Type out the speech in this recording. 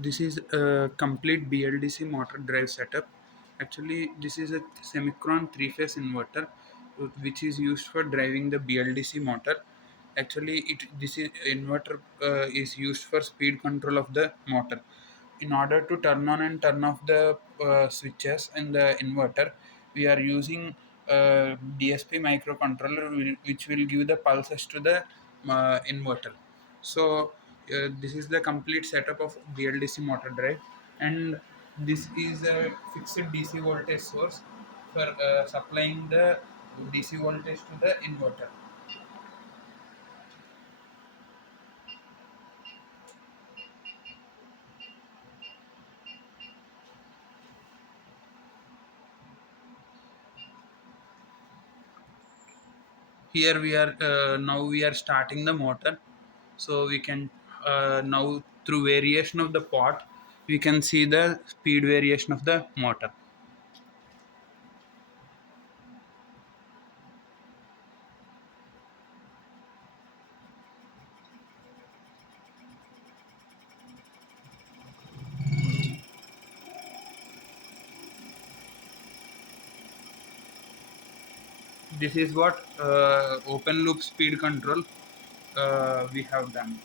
This is a complete BLDC motor drive setup. Actually, this is a semicron three-phase inverter, which is used for driving the BLDC motor. Actually, this is inverter is used for speed control of the motor. In order to turn on and turn off the switches in the inverter, we are using DSP microcontroller, which will give the pulses to the inverter. So this is the complete setup of BLDC motor drive, and this is a fixed DC voltage source for supplying the DC voltage to the inverter. Here we are now we are starting the motor, so we can now through variation of the pot we can see the speed variation of the motor. This is what open loop speed control we have done.